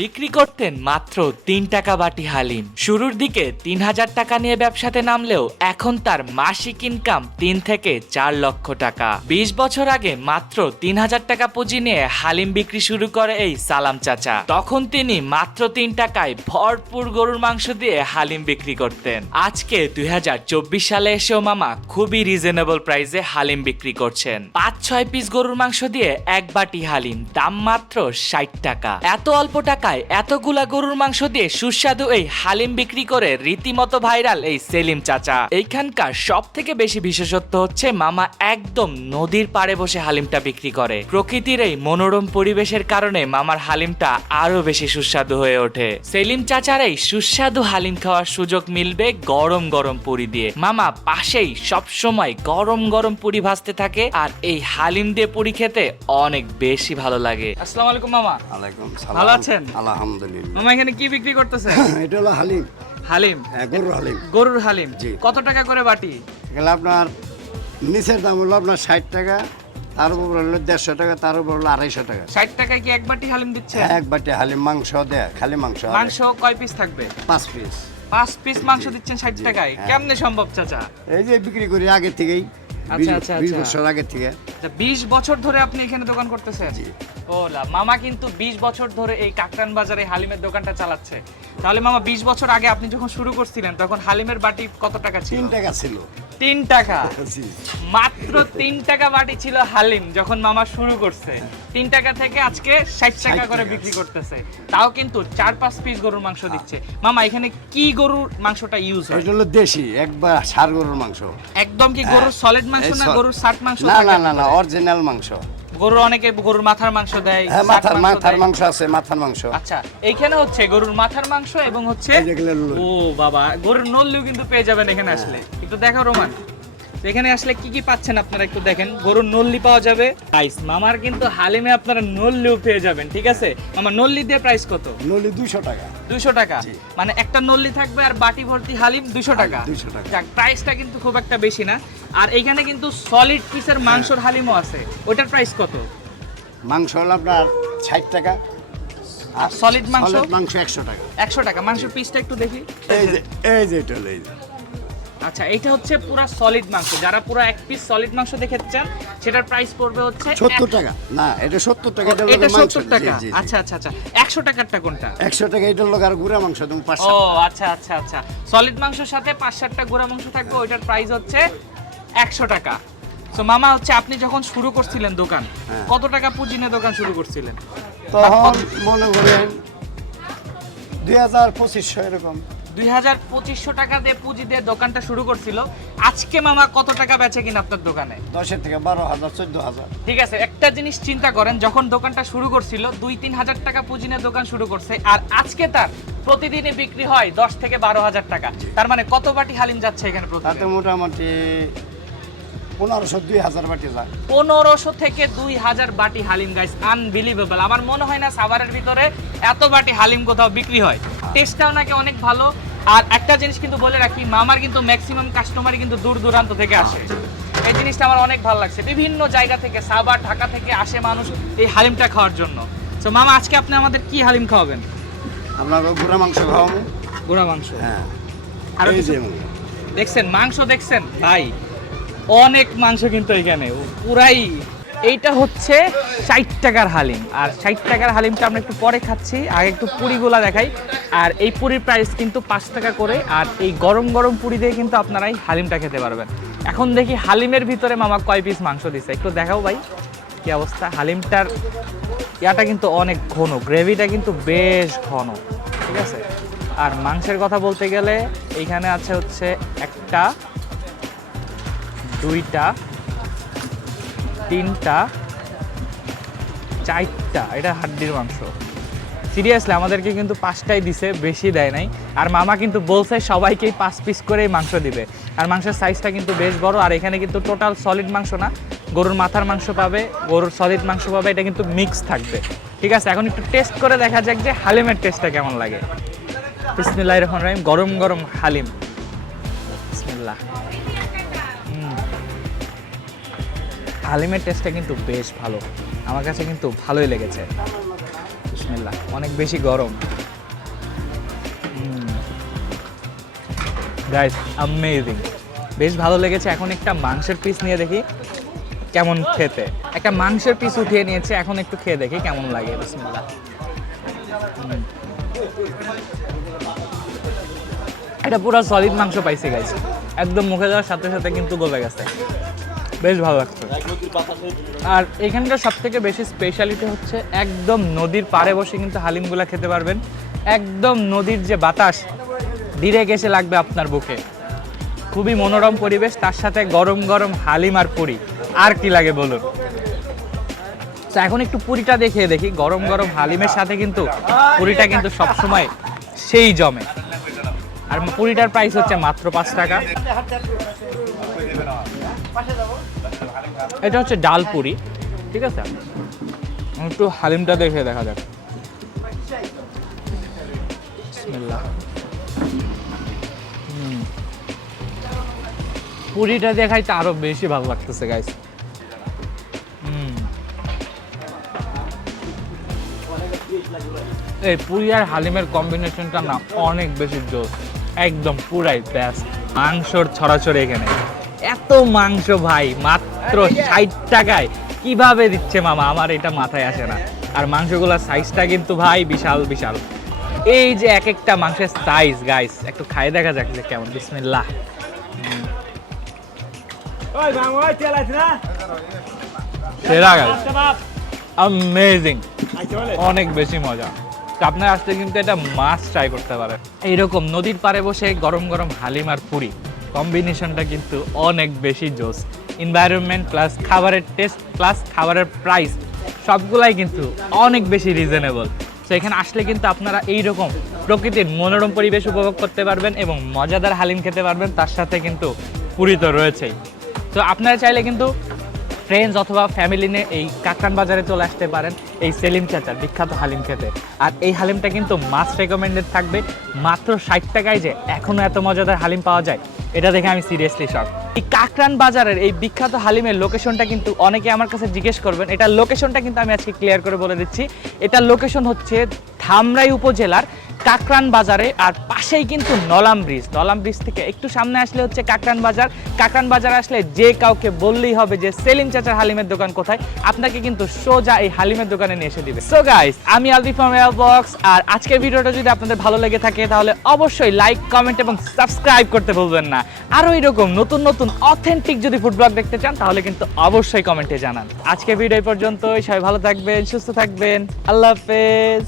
বিক্রি করতেন মাত্র তিন টাকা বাটি হালিম। শুরুর দিকে তিন হাজার টাকা নিয়ে ব্যবসাতে নামলেও এখন তার মাসিক ইনকাম তিন থেকে চার লক্ষ টাকা। বিশ বছর আগে মাত্র তিন হাজার টাকা পুঁজি নিয়ে হালিম বিক্রি শুরু করে এই সালাম চাচা। তখন তিনি মাত্র তিন টাকায় ভরপুর গরুর মাংস দিয়ে হালিম বিক্রি করতেন। আজকে দুই হাজার চব্বিশ সালে এসেও মামা খুবই রিজনেবল প্রাইসে হালিম বিক্রি করছেন। পাঁচ ছয় পিস গরুর মাংস দিয়ে এক বাটি হালিম, দাম মাত্র ষাট টাকা। এত অল্প টাকায় এতগুলা গরুর মাংস দিয়ে সুস্বাদু এই হালিম বিক্রি করে রীতিমতো ভাইরাল এই সেলিম চাচা। এইখানকার সব থেকে বেশি বিশেষত্ব হচ্ছে মামা একদম নদীর পাড়ে বসে হালিমটা বিক্রি করে। প্রকৃতির এই মনোরম পরিবেশের কারণে মামার হালিমটা আরও বেশি সুস্বাদু হয়ে ওঠে। সেলিম চাচার এই সুস্বাদু হালিম খাওয়ার সুযোগ মিলবে গরম গরম পুরি দিয়ে। মামা পাশেই সব সময় গরম গরম পুরি ভাজতে থাকে আর এই হালিম দিয়ে পুরি খেতে অনেক বেশি ভালো লাগে। আসসালামু আলাইকুম মামা। আলাইকুম ভালো আছেন? আলহামদুলিল্লাহ। মামা এখানে কি বিক্রি করতেছেন এটা হলো হালিম। হালিম? হ্যাঁ, গরুর হালিম। গরুর হালিম। জি। কত টাকা করে বাটি? এগুলো আপনার নিচের দাম হলো আপনার ষাট টাকা তার উপর হলো দেড়শো টাকা তার উপর হলো আড়াইশো টাকা। ষাট টাকায় কি এক বাটি হালিম দিচ্ছে? এক বাটি হালিম মাংস দেয় খালি মাংস মাংস কয় পিস থাকবে? পাঁচ পিস পাঁচ পিস মাংস দিচ্ছেন ষাট টাকায়। হ্যাঁ। কেমনে সম্ভব চাচা? এই যে বিক্রি করি আগে থেকেই। আচ্ছা, আচ্ছা, বিশ আচ্ছা। বছর আগে থেকে। বিশ বছর ধরে আপনি এখানে দোকান করতেছেন। ওলা মামা কিন্তু বিশ বছর ধরে এই কাকরান বাজারে হালিমের দোকানটা চালাচ্ছে। তাহলে মামা বিশ বছর আগে আপনি যখন শুরু করছিলেন তখন হালিমের বাটি কত টাকা ছিল? তিন টাকা ছিল। তিন টাকা। মাত্র তিন টাকা বাটি ছিল হালিম যখন মামা শুরু করছে। তিন টাকা থেকে আজকে ষাট টাকা করে বিক্রি করতেছে। তাও কিন্তু চার পাঁচ পিস গরুর মাংস দিচ্ছে। মামা এখানে কি গরুর মাংসটা ইউজ হয়? হলো দেশি একবার সার গরুর মাংস। একদম কি গরুর সলিড মাংস না গরুর সার মাংস না না না অরিজিনাল মাংস। গরুর অনেকে গরুর মাথার মাংস দেয় হ্যাঁ মাথার মাথার মাংস আছে মাথার মাংস। আচ্ছা এইখানে হচ্ছে গরুর মাথার মাংস এবং হচ্ছে ও বাবা গরুর নল্লিও কিন্তু পেয়ে যাবেন এখানে আসলে। একটু দেখো রোমান। এখানে আসলে কি কি পাচ্ছেন আপনারা একটু দেখেন। গরুর নল্লি পাওয়া যাবে। প্রাইস মামার কিন্তু হালিমে আপনারা নল্লিও পেয়ে যাবেন ঠিক আছে? মামা নল্লি দিয়ে প্রাইস কত? নলি দুশো টাকা। দুশো টাকা? জি। মানে একটা নল্লি থাকবে আর বাটি ভর্তি হালিম দুশো টাকা। 200 টাকা। যাক প্রাইসটা কিন্তু খুব একটা বেশি না। আর এখানে কিন্তু সলিড পিসের মাংসর হালিমও আছে। ওটার প্রাইস কত? মাংস হলো আপনার ষাট টাকা। আর solid মাংস? solid মাংস একশো টাকা। একশো টাকা। মাংসের পিসটা একটু দেখি। এই যে এই যে এটা হলো এই যে। আচ্ছা এটা হচ্ছে পুরা সলিড মাংস। যারা পুরো এক পিস সলিড মাংস দেখে চান সেটার প্রাইস পড়বে হচ্ছে সত্তর এক- টাকা। না এটা সত্তর টাকা ও, এটা মাংস। সত্তর টাকা। আচ্ছা আচ্ছা আচ্ছা। একশো টাকারটা কোনটা? একশো টাকা এটার লোক আর গুড়া মাংস তুমি ও আচ্ছা আচ্ছা আচ্ছা। সলিড মাংসের সাথে পাঁচ সাতটা গুঁড়া মাংস থাকবে ওইটার প্রাইস হচ্ছে একশো টাকা। তো মামা হচ্ছে আপনি যখন শুরু করছিলেন দোকান হ্যাঁ। কত টাকা পুঁজি নিয়ে দোকান শুরু করছিলেন? তখন মনে করেন দুই হাজার পঁচিশশো এরকম। দুই হাজার পঁচিশশো টাকা দিয়ে পুঁজি দিয়ে দোকানটা শুরু করছিল। আজকে মামা কত টাকা বেচে কিনা আপনার দোকানে? দশের থেকে বারো হাজার চোদ্দ হাজার। ঠিক আছে একটা জিনিস চিন্তা করেন যখন দোকানটা শুরু করছিল দুই তিন হাজার টাকা পুঁজি নিয়ে দোকান শুরু করছে আর আজকে তার প্রতিদিনে বিক্রি হয় দশ থেকে বারো হাজার টাকা। তার মানে কত বাটি হালিম যাচ্ছে এখানে তাতে মোটামুটি পনেরোশো দুই হাজার বাটি যায়। পনেরোশো থেকে দুই হাজার বাটি হালিম গাইস আনবিলিভেবল আমার মনে হয় না সাভারের ভিতরে এত বাটি হালিম কোথাও বিক্রি হয়। টেস্টটাও নাকি অনেক ভালো। আর একটা জিনিস কিন্তু বলে রাখি মামার কিন্তু ম্যাক্সিমাম কাস্টমারই কিন্তু দূর দূরান্ত থেকে আসে। এই জিনিসটা আমার অনেক ভালো লাগছে। বিভিন্ন জায়গা থেকে সাভার ঢাকা থেকে আসে মানুষ এই হালিমটা খাওয়ার জন্য। তো মামা আজকে আপনি আমাদের কি হালিম খাওয়াবেন? আপনাকে গুড়া মাংস খাওয়াবো। গোড়া মাংস? হ্যাঁ। আর দেখছেন মাংস দেখছেন? ভাই অনেক মাংস কিন্তু এখানে। ও পুরাই এইটা হচ্ছে ষাট টাকার হালিম। আর ষাট টাকার হালিমটা আমরা একটু পরে খাচ্ছি। আগে একটু পুরিগুলা দেখাই। আর এই পুরির প্রাইস কিন্তু পাঁচ টাকা করে। আর এই গরম গরম পুরি দিয়ে কিন্তু আপনারা এই হালিমটা খেতে পারবেন। এখন দেখি হালিমের ভিতরে মামা কয় পিস মাংস দিচ্ছে একটু দেখাও ভাই, কি অবস্থা? হালিমটার ইয়াটা কিন্তু অনেক ঘন। গ্রেভিটা কিন্তু বেশ ঘন। ঠিক আছে? আর মাংসের কথা বলতে গেলে এইখানে আছে হচ্ছে একটা, দুইটা তিনটা, চারটা, এটা হাড্ডির মাংস। সিরিয়াসলি আমাদেরকে কিন্তু পাঁচটাই দিছে, বেশি দেয় নাই। আর মামা কিন্তু বলছে সবাইকেই পাঁচ পিস করেই মাংস দিবে। আর মাংসের সাইজটা কিন্তু বেশ বড়, আর এখানে কিন্তু টোটাল সলিড মাংস না। গরুর মাথার মাংস পাবে, গরুর সলিড মাংস পাবে, এটা কিন্তু মিক্স থাকবে। ঠিক আছে, এখন একটু টেস্ট করে দেখা যাক যে হালিমের টেস্টটা কেমন লাগে। বিসমিল্লাহ রহমান রহিম, গরম গরম হালিম। বিসমিল্লাহ। হালিমের টেস্টটা কিন্তু বেশ ভালো। আমার কাছে কিন্তু ভালোই লেগেছে। বিসমিল্লাহ, অনেক বেশি গরম। গাইস অ্যামেজিং বেশ ভালো লেগেছে, এখন একটা মাংসের পিস নিয়ে দেখি কেমন খেতে। একটা মাংসের পিস উঠিয়ে নিয়েছে, এখন একটু খেয়ে দেখি কেমন লাগে, বিসমিল্লাহ। হুম। এটা পুরো সলিড মাংস পাইছি গাইস একদম মুখে যাওয়ার সাথে সাথে কিন্তু গলে গেছে। বেশ ভালো লাগছে। আর এখানকার সব থেকে বেশি স্পেশালিটি হচ্ছে একদম নদীর পাড়ে বসে কিন্তু হালিমগুলা খেতে পারবেন। একদম নদীর যে বাতাস ডিরেক্ট এসে লাগবে আপনার বুকে। খুবই মনোরম পরিবেশ, তার সাথে গরম গরম হালিম আর পুরি। আর কি লাগে বলুন? তো এখন একটু পুরিটা দেখিয়ে দেখি। গরম গরম হালিমের সাথে কিন্তু পুরিটা কিন্তু সবসময় সেই জমে। আর পুরিটার প্রাইস হচ্ছে মাত্র পাঁচ টাকা। এটা হচ্ছে ডাল পুরি ঠিক আছে? একটু হালিমটা দেখে দেখা যাক। পুরিটা দেখাইতে আরও বেশি ভালো লাগতেছে গাইস এই পুরি আর হালিমের কম্বিনেশনটা না অনেক বেশি জোস একদম পুরাই ব্যাস মাংসর ছড়াছড়ি এখানে। এত মাংস ভাই মাত্র ষাট টাকায়। কীভাবে দিচ্ছে মামা? আমার এটা মাথায় আসে না। আর মাংসগুলোর সাইজটা কিন্তু ভাই বিশাল বিশাল। এই যে এক একটা মাংসের সাইজ গাইস একটু খাই দেখা যাক যে কেমন। বিসমিল্লাহ। সেরা গাইস অ্যামেজিং অনেক বেশি মজা। আপনার আসতে কিন্তু এটা মাছ ট্রাই করতে পারেন। এইরকম নদীর পাড়ে বসে গরম গরম হালিম আর পুরি কম্বিনেশনটা কিন্তু অনেক বেশি জোস। এনভায়রনমেন্ট প্লাস খাবারের টেস্ট প্লাস খাবারের প্রাইস সবগুলাই কিন্তু অনেক বেশি রিজনেবল তো এখানে আসলে কিন্তু আপনারা এই রকম প্রকৃতির মনোরম পরিবেশ উপভোগ করতে পারবেন এবং মজাদার হালিম খেতে পারবেন, তার সাথে কিন্তু পুরি তো রয়েছেই। তো আপনারা চাইলে কিন্তু ফ্রেন্ডস অথবা ফ্যামিলি নিয়ে এই কাকরান বাজারে চলে আসতে পারেন। এই সেলিম চাচার, বিখ্যাত হালিম খেতে আর এই হালিমটা কিন্তু মাস্ট রেকমেন্ডেড থাকবে। মাত্র ষাট টাকায় যে এখনও এত মজাদার হালিম পাওয়া যায়, এটা দেখে আমি সিরিয়াসলি শক এই কাকরান বাজারের এই বিখ্যাত হালিমের লোকেশনটা কিন্তু অনেকে আমার কাছে জিজ্ঞেস করবেন। এটা লোকেশনটা কিন্তু আমি আজকে ক্লিয়ার করে বলে দিচ্ছি। এটা লোকেশন হচ্ছে ধামরাই উপজেলার কাকরান বাজারে আর পাশেই কিন্তু নলাম ব্রিজ। নলাম ব্রিজ থেকে একটু সামনে আসলে হচ্ছে কাকরান বাজার। কাকরান বাজার আসলে যে কাউকে বললেই হবে যে সেলিম চাচার হালিমের দোকান কোথায়, আপনাকে কিন্তু সোজা এই হালিমের দোকানে নিয়ে এসে দিবে। সো গাইস আমি আলদি ফ্রম বক্স আর আজকের ভিডিওটা যদি আপনাদের ভালো লেগে থাকে তাহলে অবশ্যই লাইক কমেন্ট এবং সাবস্ক্রাইব করতে ভুলবেন না। আরও এরকম নতুন নতুন অথেন্টিক যদি ফুড ব্লগ দেখতে চান তাহলে কিন্তু অবশ্যই কমেন্টে জানান। আজকের ভিডিও পর্যন্তই, সবাই ভালো থাকবেন, সুস্থ থাকবেন, আল্লাহ হাফেজ।